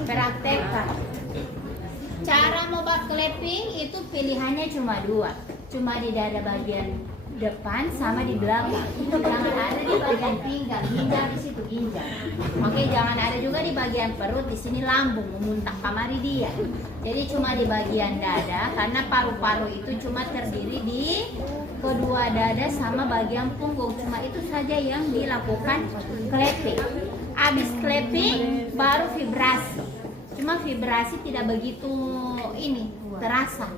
Praktekkan. Cara membuat clapping itu pilihannya cuma 2. Cuma di dada bagian depan sama di belakang. Jangan ada di bagian pinggang, ginjal di situ ginjal. Oke, jangan ada juga di bagian perut, di sini lambung, memuntah kamari dia. Jadi cuma di bagian dada karena paru-paru itu cuma terdiri di kedua dada sama bagian punggung. Cuma itu saja yang dilakukan clapping. Habis clapping baru vibrasi. Cuma vibrasi tidak begitu ini terasa.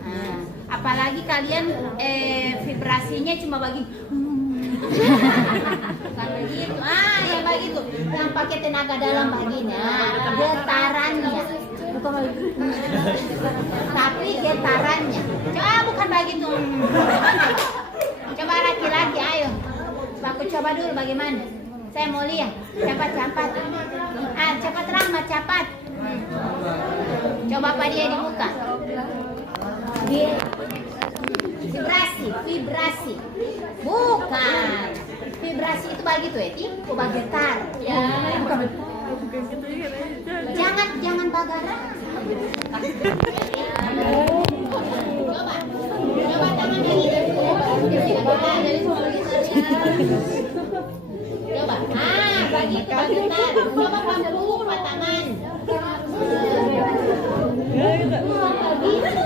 Nah, apalagi kalian vibrasinya cuma bagi bukan begitu. Ya begitu. Yang pakai tenaga dalam begini. Getarannya. Bukan begitu. Tapi getarannya. Coba bukan begitu. Coba laki-laki ayo. Aku coba dulu bagaimana. Saya mau lihat. Cepat-cepat. Cepat Rahmat, cepat. Coba apa dia di muka. Vibrasi. Bukan. Vibrasi itu begitu ya, coba getar. Ya. Jangan bagaran. Coba tangan dari ini. Coba. Begitu getar. Coba pangku Pak Taman.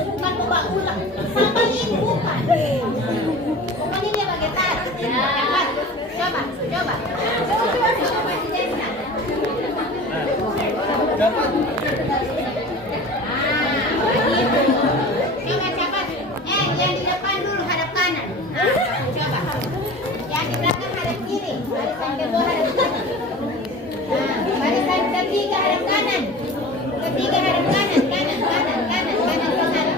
Bukan coba ulang. Sama ini bukan. Bukan ini yang getar. Cepat. Coba. Coba diteskan. Begitu. Coba cepat. Yang di depan dulu hadap kanan. Coba. Yang di belakang hadap kiri. Barisan kedua hadap kanan. Barisan ketiga hadap kanan. Ketiga hadap kanan. Kanan ke sana.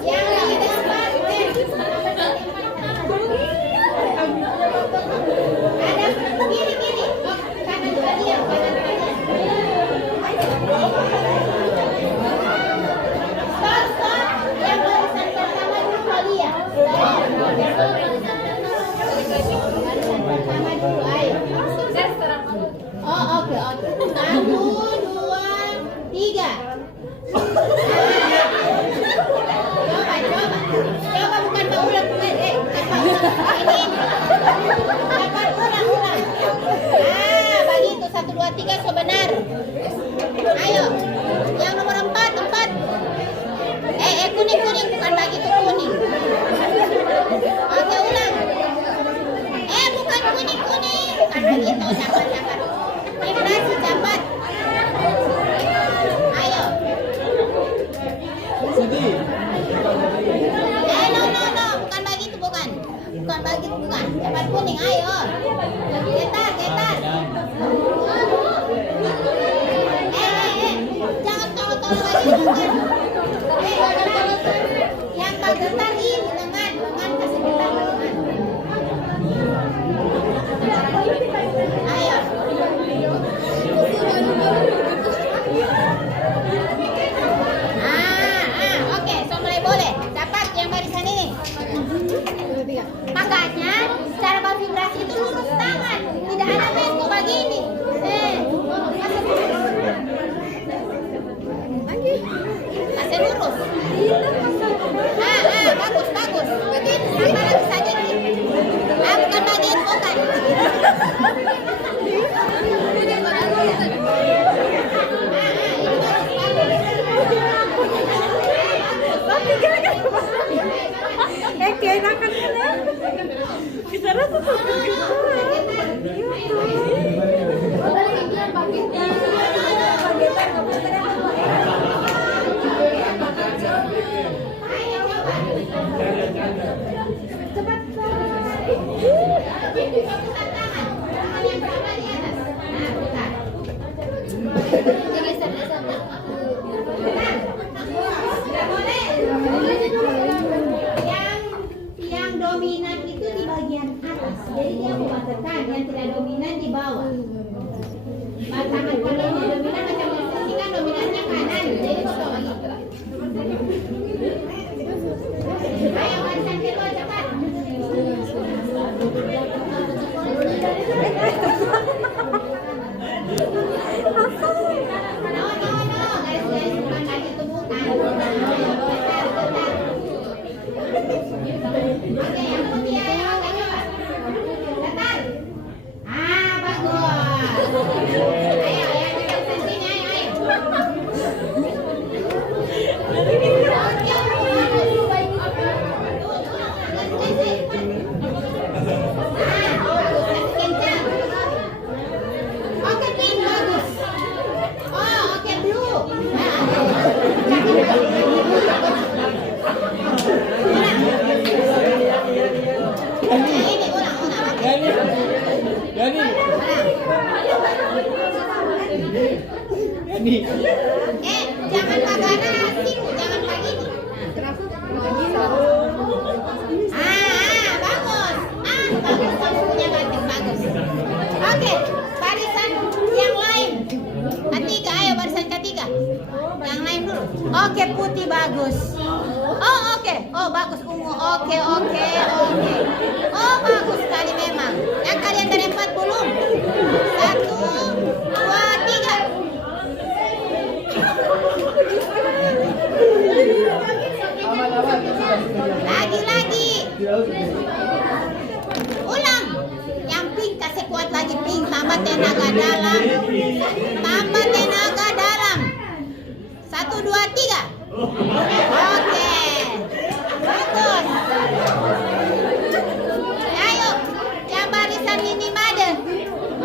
Yang di depan ada kiri. Kanan kalian. Stop. Yang barisan pertama dulu kalian. Barisan pertama dulu, ayo. Oh, oke. 1, 2, 3. Coba bukan ulang. Ini. Ulang. Begitu 1, 2, 3 sebenar. Ayo. Yang nomor 4. Kuning bukan begitu kuning. Oke, ulang. Bukan kuning. Bukan begitu, cepat. Vibrasi cepat. Ayo. No. Bukan begitu, bukan. Cepat kuning, ayo. Getar. Jangan tolong begitu, bukan. Yang tak getar ini lengan kasih getar lengan. Ayo. Yang dominan itu di bagian atas, jadi dia membatalkan. Yang tidak dominan di bawah. Tangan kanan yang dominan macam ini kan dominannya kanan, jadi foto lagi. Ayo barisan kedua cepat. No, garis-garis bukan kaki itu bukan. Oke, yang putih ya, oke coba. Datar. Bagus. Ayo, yang di barisan sini, ayo. Oke, pink bagus. Oh, oke blue. Ini ulang. Jangan bagana asing, jangan kayak gini. Bagus. Bagus kamu punya batik bagus. Oke, barisan yang lain. Ketiga, ayo barisan ketiga. Yang lain dulu. Oke, putih bagus. Oh, oke. Oh, bagus ungu. Oke. Oh, bagus sekali memang. Yang kalian dari 4 belum? 1, 2, 3. Lagi. Ulang. Yang pink kasih kuat lagi pink. Tambah tenaga dalam. 1, 2, 3. Oke. Bagus. Ayo. Yang barisan ini made.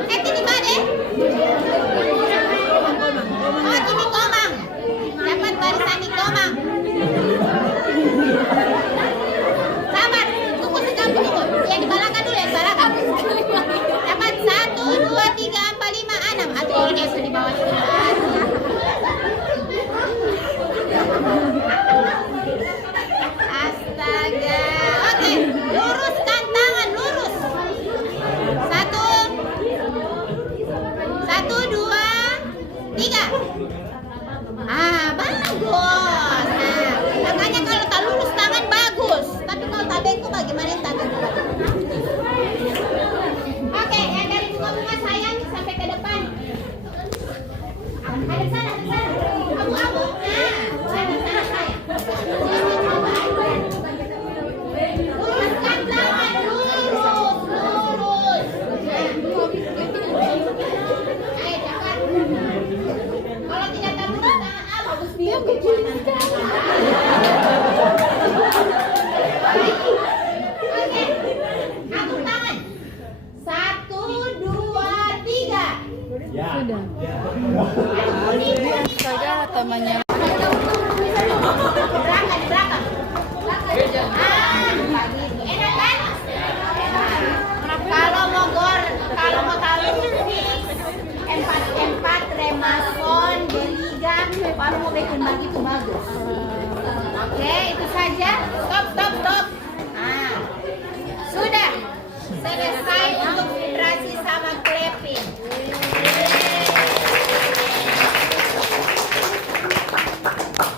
Ini made. Oh, ini komang. Dapat barisan ini komang. Sabar, tunggu sekali dulu. Yang di belakang dulu, yang di belakang. Dapat 1, 2, 3, 4, 5, 6. Aduh, orangnya sudah di bawah sini. Astaga. Oke, luruskan tangan, lurus. 1, 2, 3. Bagus. Makanya kalau tak lurus tangan bagus. Tapi kalau tak bengkok bagaimana tak bengkok? Oke, yang dari bunga-bunga sayang sampai ke depan. Ada sana. Abu-abu. Sana sayang. Luruskan tangan, lurus. Ayo cepat. Kalau tidak terlurus tangan bagus biar kekuatan. Oke, atur tangan. 1, 2, 3. Sudah. Saja temannya. Di belakang. Enak kan? Kalau mau taruh empat remason beliga baru mau bikin begitu bagus. Oke, itu saja. Stop. Sudah selesai untuk vibrasi sama clapping.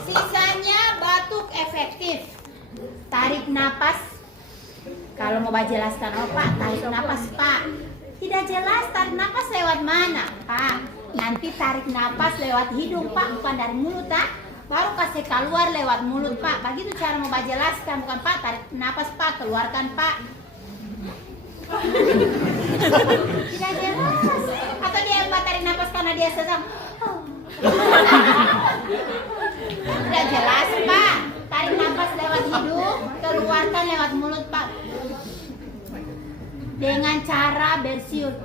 Sisanya batuk efektif. Tarik napas. Kalau mau jelaskan, Pak, tarik napas, Pak. Tidak jelas tarik napas lewat mana, Pak. Nanti tarik napas lewat hidung, Pak, bukan dari mulut, Pak. Baru kasih keluar lewat mulut, Pak. Begitu cara mau jelaskan, bukan Pak. Tarik napas, Pak, keluarkan, Pak. Tidak jelas. Atau dia yang tarik napas karena dia sedang. Tidak jelas, Pak. Tarik napas lewat hidung, keluarkan lewat mulut, Pak. dengan cara bersiul.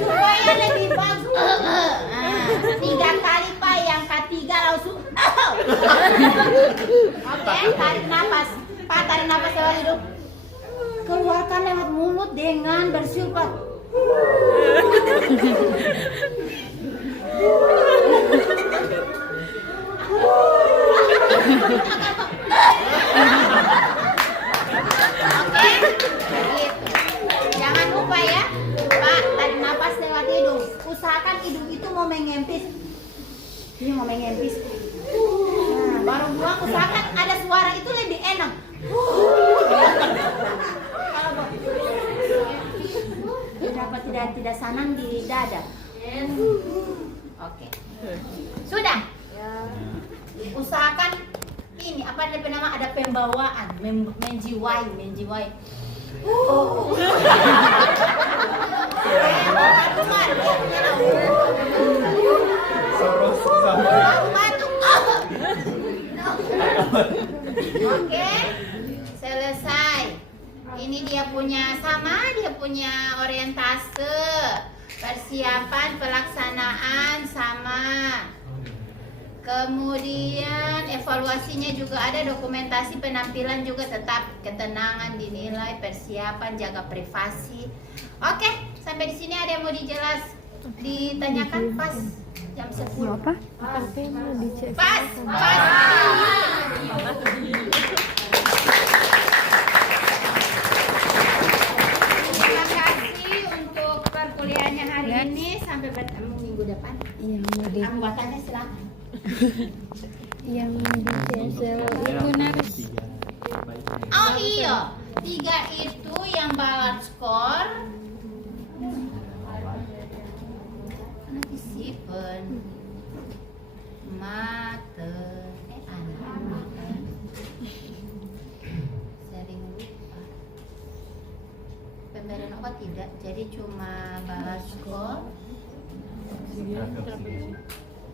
Supaya lebih bagus. Nah, 3 kali Pak, yang ketiga langsung. Oke, tarik nafas. Pak, tarik nafas lewat hidung. Keluarkan lewat mulut dengan bersiul Pak. Oke, jangan lupa ya, Pak, tarik nafas lewat hidung. Usahakan hidung itu mau mengempis. Ini mau mengempis. Nah, baru buang, usahakan ada suara itu lebih enak. Dapat tidak sanang di dada. Oke. Sudah. Usahakan ini apa nama, ada pembawaan, menjiwai. Oke, selesai. Ini dia punya orientase, persiapan pelaksanaan sama. Kemudian evaluasinya juga ada, dokumentasi penampilan juga tetap, ketenangan dinilai, persiapan, jaga privasi. Oke, sampai di sini ada yang mau ditanyakan pas jam 10. Apa? Tapi mau dicek. Pas. Terima kasih untuk perkuliahannya hari ini, sampai bertemu minggu depan. Yang mau di Anggotanya silakan. yang di CSL itu naris. Oh iya, 3 itu yang balance skor. Nanti simpen. Mate. Anak. Sering lupa. Pemberian obat tidak, jadi cuma balance skor.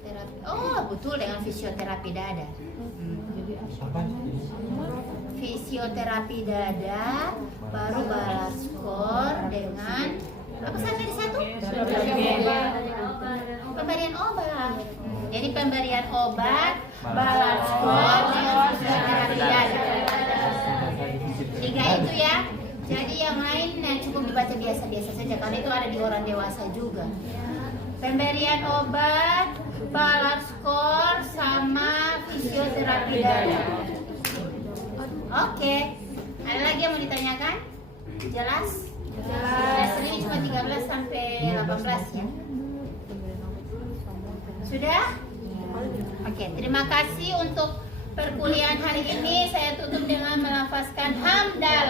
Terapi. Oh, betul, dengan fisioterapi dada. Fisioterapi dada, baru balas skor dengan apa sampai di satu? Pemberian obat. Jadi pemberian obat, balas skor dengan fisioterapi dada. 3 itu ya. Jadi yang lain cukup dibaca biasa-biasa saja karena itu ada di orang dewasa juga. Pemberian obat, balas skor sama fisioterapi dada. Oke. Ada lagi yang mau ditanyakan? Jelas? Jelas. Ini cuma 13 sampai 18 ya. Sudah? Oke, terima kasih untuk perkuliahan hari ini. Saya tutup dengan melafazkan hamdalillah.